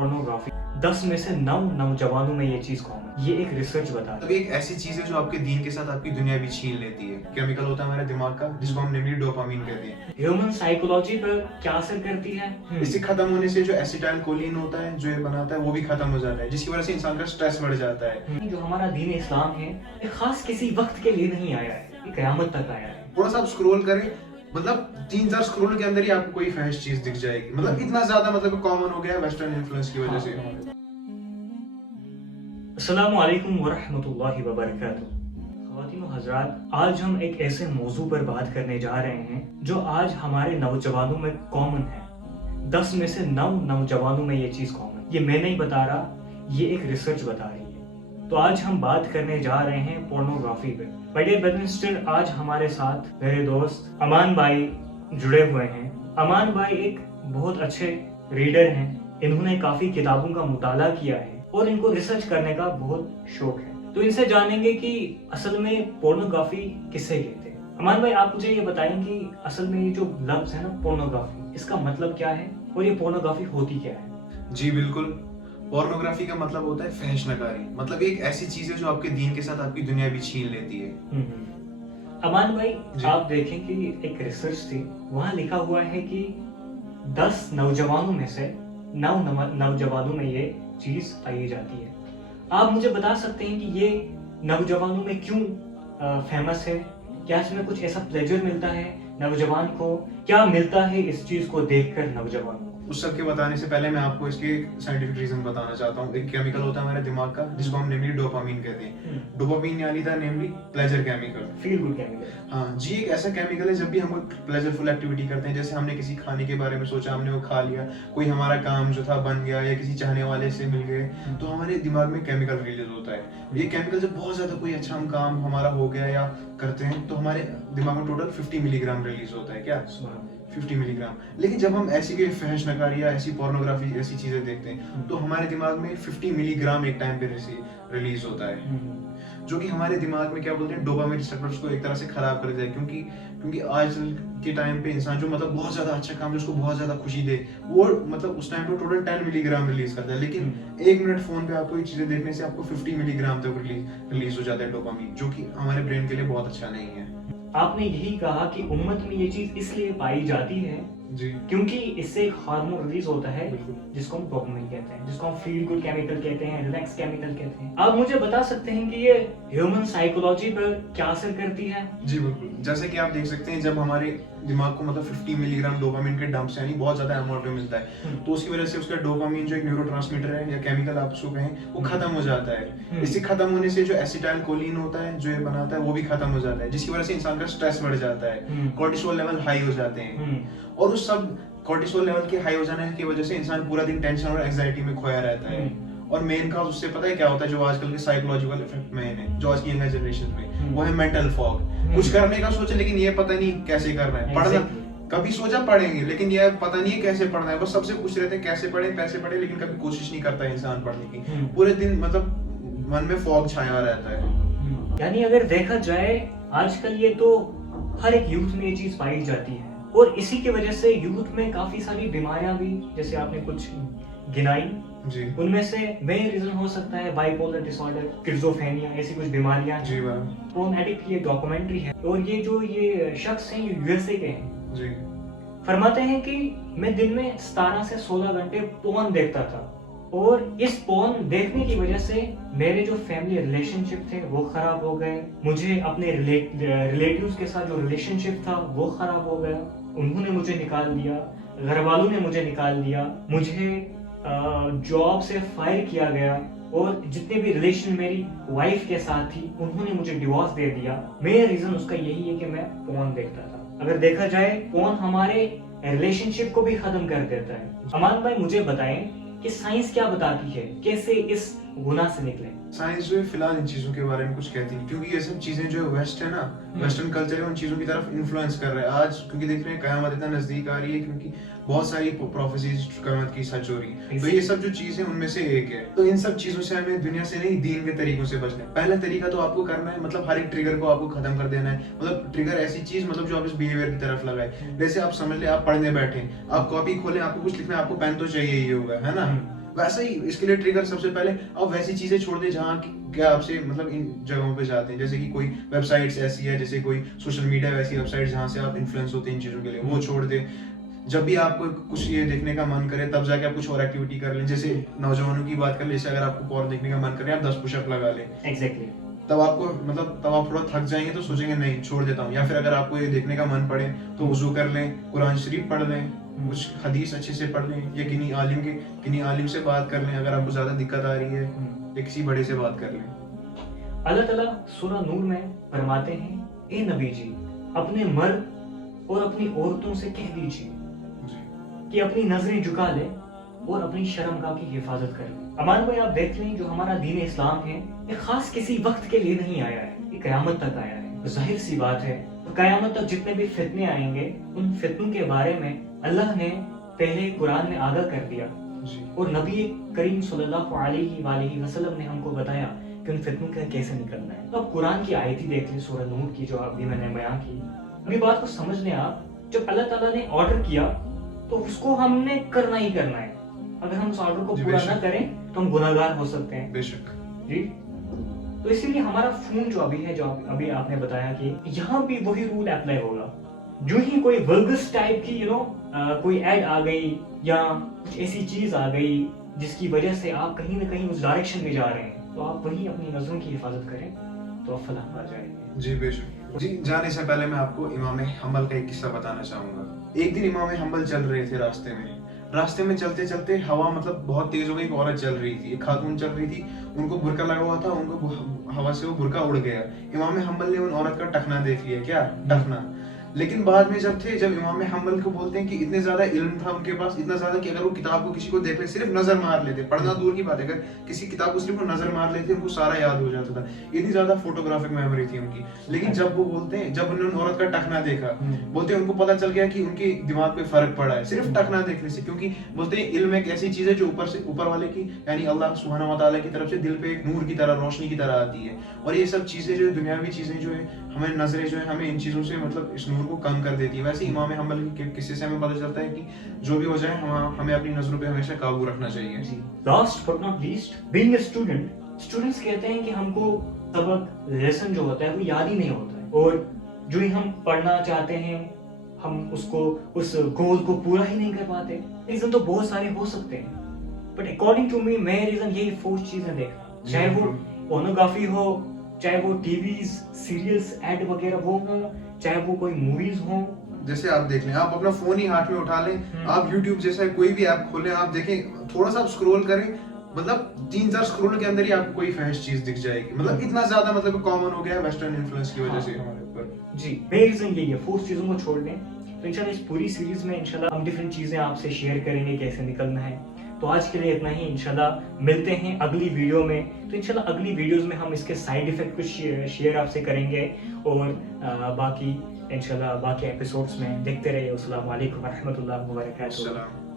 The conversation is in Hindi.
पोर्नोग्राफी 10 में से 9 नौजवानों में ये चीज कॉमन। ये एक रिसर्च बता रही अब एक ऐसी चीज है जो आपके दीन के साथ आपकी दुनिया भी छीन लेती है। केमिकल होता है हमारे दिमाग का जिसको हम नेमली डोपामीन कहते हैं। है। ह्यूमन साइकोलॉजी पर क्या असर करती है? इससे खत्म होने से जो एसिटाइल कोलिन होता है जो ये बनाता है वो भी खत्म हो जाता है, जिसकी वजह से इंसान का स्ट्रेस बढ़ जाता है। जो हमारा दीन इस्लाम है ये खास किसी वक्त के लिए नहीं आया है, ये कयामत तक आया है। थोड़ा सा आप स्क्रॉल करें, मतलब 3-4 स्क्रॉल के अंदर ही आपको कोई फहश चीज दिख जाएगी। मतलब इतना ज्यादा मतलब कॉमन हो गया है वेस्टर्न इन्फ्लुएंस की वजह से। अस्सलामु अलैकुम वरहमतुल्लाहि वबरकातुहू। ख़वातीन व हज़रात, आज हम एक ऐसे मौजू पर बात करने जा रहे हैं जो आज हमारे नौजवानों में कॉमन है। 10 में से 9 नौजवानों में ये चीज़ कॉमन। ये मैं नहीं बता रहा, ये एक रिसर्च बता रही है। तो आज हम बात करने जा रहे हैं पोर्नोग्राफी पे। My dear brother and sister, आज हमारे साथ मेरे दोस्त अमान भाई जुड़े हुए हैं। अमान भाई एक बहुत अच्छे रीडर हैं। इन्होंने काफ़ी किताबों का मुताला किया है और इनको रिसर्च करने का बहुत शौक है। तो इनसे जानेंगे कि असल में पोर्नोग्राफी किसे कहते हैं। अमान भाई, आप मुझे ये बताएं कि असल में ये जो लफ्ज है ना पोर्नोग्राफी, इसका मतलब क्या है और ये पोर्नोग्राफी होती क्या है? जी बिल्कुल, पोर्नोग्राफी का मतलब होता है फहश नकारी। मतलब एक ऐसी चीज है जो आपके दीन के साथ आपकी दुनिया भी छीन लेती है। अमान भाई, आप देखें कि एक रिसर्च थी, वहां लिखा हुआ है कि 10 नौजवानों में से 9 नौजवानों में ये चीज पाई जाती है। आप मुझे बता सकते हैं कि ये नौजवानों में क्यों फेमस है? क्या इसमें कुछ ऐसा प्लेजर मिलता है नौजवान को? क्या मिलता है इस चीज को देखकर नौजवान को? उस सब के बताने से पहले मैं आपको इसके साइंटिफिक रीजन बताना चाहता हूँ। एक केमिकल होता है हमारे दिमाग का जिसको हम नेमली डोपामीन कहते हैं। डोपामीन यानी था namely pleasure chemical, feel good chemical. हाँ जी, एक ऐसा केमिकल है जब भी हम कोई प्लेजरफुल एक्टिविटी करते हैं, जैसे हमने किसी खाने के बारे में सोचा, हमने वो खा लिया, कोई हमारा काम जो था बन गया या किसी चाहने वाले से मिल गए, तो हमारे दिमाग में केमिकल रिलीज होता है। ये केमिकल जब बहुत ज्यादा कोई अच्छा काम हमारा हो गया या करते हैं तो हमारे दिमाग में टोटल 50 मिलीग्राम रिलीज होता है। क्या 50 मिलीग्राम। लेकिन जब हम ऐसी कोई फहश नकारी या ऐसी पोर्नोग्राफी ऐसी चीजें देखते हैं तो हमारे दिमाग में 50 मिलीग्राम एक टाइम पे रिलीज होता है, जो कि हमारे दिमाग में क्या बोलते हैं डोपामाइन रिसेप्टर्स को एक तरह से खराब कर देता है। क्योंकि आज के टाइम पे इंसान जो मतलब बहुत ज्यादा अच्छा काम जिसको बहुत ज्यादा खुशी दे, वो मतलब उस टाइम पे टोटल 10 मिलीग्राम रिलीज करता है। लेकिन 1 मिनट फोन पे आपको ये चीजें देखने से आपको 50 मिलीग्राम तक रिलीज हो जाता है डोपामाइन, जो कि हमारे ब्रेन के लिए बहुत अच्छा नहीं है। आपने यही कहा कि उम्मत में ये चीज इसलिए पाई जाती है जी, क्योंकि इससे एक हार्मोन रिलीज होता है जिसको हम डोपामाइन कहते हैं, जिसको हम फील गुड केमिकल कहते हैं, रिलैक्स केमिकल कहते हैं। आप मुझे बता सकते हैं कि ये ह्यूमन साइकोलॉजी पर क्या असर करती है? जी बिल्कुल, जैसे कि आप देख सकते हैं जब हमारे दिमाग को मतलब 50 मिलीग्राम डोपामिन के डंप्स यानी बहुत ज्यादा अमाउंट में मिलता है, तो उसकी वजह से उसका डोपामिन जो एक न्यूरोट्रांसमीटर है या केमिकल आप उसको कहें, वो खत्म हो जाता है। इससे खत्म होने से जो एसिटाइल कोलिन होता है जो ये बनाता है वो भी खत्म हो जाता है, जिसकी वजह से इंसान का स्ट्रेस बढ़ जाता है, कोर्टिसोल लेवल हाई हो जाते हैं। और उस सब कोर्टिसोल लेवल के हाई हो जाने की वजह से इंसान पूरा दिन टेंशन और एंजाइटी में खोया रहता है। और मेन काज उससे पता है क्या होता है, जो आजकल के साइकोलॉजिकल इफेक्ट में है जो आज की यंगर जनरेशन में, वो है मेंटल फॉग। कुछ करने का सोचे लेकिन ये पता नहीं कैसे करना है। पढ़ना कभी सोचा पढ़ेंगे लेकिन ये पता नहीं है कैसे पढ़ना है, बस सबसे पूछ रहे थे कैसे पढ़े कैसे पढ़े, लेकिन कभी कोशिश नहीं करता है इंसान पढ़ने की। पूरे दिन मतलब मन में फॉग छाया रहता है। यानी अगर देखा जाए आजकल ये तो हर एक यूथ में ये चीज पाई जाती है और इसी की वजह से यूथ में काफी सारी बीमारियां भी, जैसे आपने कुछ गिनाई जी, उनमें से मेन रीजन हो सकता है बाइपोलर डिसऑर्डर, स्किज़ोफ्रेनिया, ऐसी कुछ बीमारियां। जी मैम। पोर्न एडिक्ट की एक डॉक्यूमेंट्री है और ये शख्स हैं, ये यूएसए के हैं। जी, फरमाते हैं कि मैं दिन में 17 से 16 घंटे पोर्न देखता था और इस पोर्न देखने की वजह से मेरे जो फैमिली रिलेशनशिप थे वो खराब हो गए। मुझे अपने रिलेटिव्स के साथ जो रिलेशनशिप था वो खराब हो गया। उन्होंने मुझे निकाल दिया, घर वालों ने मुझे निकाल दिया, मुझे जॉब से फायर किया गया और जितने भी रिलेशन मेरी वाइफ के साथ थी उन्होंने मुझे डिवोर्स दे दिया। मेरा रीजन उसका यही है कि मैं पोर्न देखता था। अगर देखा जाए पोर्न हमारे रिलेशनशिप को भी खत्म कर देता है। अमान भाई, मुझे बताएं कि साइंस क्या बताती है, कैसे इस गुनाह से निकले? साइंस जो है फिलहाल इन चीजों के बारे में कुछ कहती नहीं, क्योंकि ये सब चीजें जो वेस्ट है ना, वेस्टर्न कल्चर है, उन चीजों की तरफ इन्फ्लुएंस कर रहा है आज। क्योंकि देख रहे हैं कयामत इतना नजदीक आ रही है, क्योंकि बहुत सारी प्रोफेसीज कयामत की सच हो रही है। तो ये सब जो चीज है उनमें से एक है। तो इन सब चीजों से हमें दुनिया से नहीं दीन के तरीकों से बचना है। पहला तरीका तो आपको करना है मतलब हर एक ट्रिगर को आपको खत्म कर देना है। मतलब ट्रिगर ऐसी चीज मतलब जो आप इस बिहेवियर की तरफ लगाए। जैसे आप समझ ले आप पढ़ने बैठे, आप कॉपी खोले, आपको कुछ लिखना है, आपको पेन तो चाहिए ही होगा, है ना। वैसा ही इसके लिए ट्रिगर सबसे पहले आप वैसी चीजें छोड़ दें जहाँ की क्या आपसे मतलब इन जगहों पे जाते हैं, जैसे कि कोई वेबसाइट्स ऐसी है, जैसे कोई सोशल मीडिया वैसी वेबसाइट जहाँ से आप इन्फ्लुएंस होते हैं इन चीजों के लिए, वो छोड़ दें। जब भी आपको कुछ ये देखने का मन करे तब जाके आप कुछ और एक्टिविटी कर लें। जैसे नौजवानों की बात कर ले, जैसे अगर आपको पोर्न देखने का मन करे आप 10 पुशअप लगा लें, एग्जैक्टली। तब आपको मतलब तब आप थोड़ा थक जाएंगे तो सोचेंगे नहीं छोड़ देता हूँ। या फिर अगर आपको ये देखने का मन पड़े तो वुजू कर लें, कुरान शरीफ पढ़ लें, कुछ हदीस अच्छे से पढ़ लें, या किन्हीं आलिम से बात कर लें अगर आपको ज्यादा दिक्कत आ रही है, या किसी बड़े से बात कर लें। अल्लाह ताला सूरह नूर में फरमाते हैं, ए नबी जी अपने मर्द और अपनी औरतों से कह दीजिए कि अपनी नजरें झुका ले और अपनी शर्मगाह की हिफाजत करें। अमान भाई आप देख लें, जो हमारा दीन इस्लाम है ये खास किसी वक्त के लिए नहीं आया है, ये कयामत तक आया है। जाहिर सी बात है कयामत तक जितने भी फितने आएंगे उन फितनों के बारे में अल्लाह ने पहले कुरान में आगाह कर दिया और नबी करीम सल्लल्लाहु अलैहि वसल्लम ने हमको बताया कि उन फितनों से कैसे निकलना है। तो अब कुरान की आयत ही देख लें, सूरह नूर की जो अभी मैंने बयां की। अभी बात को समझ लें आप, जब अल्लाह ताला ने ऑर्डर किया तो उसको हमने करना ही करना है। अगर हम उस ऑर्डर को पूरा ना करें तो हम गुनाहगार हो सकते हैं। बेशक जी। तो इसीलिए हमारा फोन जो अभी है, जो अभी आपने बताया कि यहाँ भी वही रूल अप्लाई होगा। जो ही कोई वर्गस टाइप की कोई ऐड आ गई या कुछ ऐसी चीज आ गई जिसकी वजह से आप कहीं ना कहीं उस डायरेक्शन में जा रहे हैं, तो आप वही अपनी नजरों की हिफाजत करें तो आप फलाह पा जाएंगे। जी बेशक। जी जाने से पहले मैं आपको इमाम हम्बल का एक किस्सा बताना चाहूंगा। एक दिन इमाम हम्बल चल रहे थे रास्ते में चलते चलते हवा मतलब बहुत तेज हो गई। एक औरत चल रही थी, एक खातून चल रही थी, उनको बुरका लगा हुआ था, उनको हवा से वो बुरका उड़ गया। इमाम हम्बल ने उन औरत का टखना देख लिया, क्या टखना। लेकिन बाद में जब इमाम हम्बल को बोलते हैं कि इतने ज्यादा इल्म था उनके पास, इतना ज्यादा कि अगर वो किताब को किसी को देख ले, सिर्फ नजर मार लेते, पढ़ना दूर की बात है, अगर किसी किताब को सिर्फ नजर मार लेते उनको सारा याद हो जाता था। इतनी ज्यादा फोटोग्राफिक मेमोरी थी उनकी। लेकिन जब वो बोलते हैं, जब उन्होंने औरत का टखना देखा, बोलते हैं उनको पता चल गया कि उनके दिमाग पे फर्क पड़ा है सिर्फ टखना देखने से। क्योंकि बोलते हैं इल्म एक ऐसी चीज है जो ऊपर वाले की यानी अल्लाह सुब्हानहू व तआला की तरफ से दिल पे एक नूर की तरह, रोशनी की तरह आती है। और ये सब चीजें जो दुनियावी चीजें जो है, हमें नजरें जो है हमें इन चीजों से मतलब इस नूर को कम कर देती है। वैसे इमाम हम्बल के किस्से से हमें पता चलता है कि जो भी हो जाए हमें अपनी नजरों पे हमेशा काबू रखना चाहिए। Last but not least, being a student, students कहते हैं कि हमको सबक लेसन जो होता है वो याद ही नहीं होता है, और जो ही हम पढ़ना चाहते हैं हम उसको उस गोल को पूरा ही नहीं कर पाते। रीजन तो बहुत सारे हो सकते हैं, बट अकॉर्डिंग टू मी मैं रीजन यही 4 चीजें देखना, चाहे वो पोर्नोग्राफी हो, चाहे वो टीवीज सीरियल्स ऐड वगैरह वो हो, चाहे वो कोई मूवीज हो। जैसे आप देख लें, आप अपना फोन ही हाथ में उठा लें, आप YouTube जैसा कोई भी ऐप खोलें, आप देखें, थोड़ा सा आप स्क्रॉल करें, मतलब 3-4 स्क्रॉल के अंदर ही आपको कोई फहश चीज दिख जाएगी। मतलब इतना ज्यादा मतलब कॉमन हो गया है वेस्टर्न इन्फ्लुएंस की वजह से हमारे ऊपर। जी, मेरा रीजन यही है, 4 चीजों को छोड़ दें। तो इंशाल्लाह इस पूरी सीरीज में इंशाल्लाह हम डिफरेंट चीजें आपसे शेयर करेंगे कैसे निकलना है। तो आज के लिए इतना ही, इंशाल्लाह मिलते हैं अगली वीडियो में। तो इंशाल्लाह अगली वीडियोस में हम इसके साइड इफेक्ट कुछ शेयर आपसे करेंगे, और बाकी इंशाल्लाह बाकी एपिसोड्स में देखते रहिए। अस्सलाम वालेकुम व रहमतुल्लाहि व बरकातहू।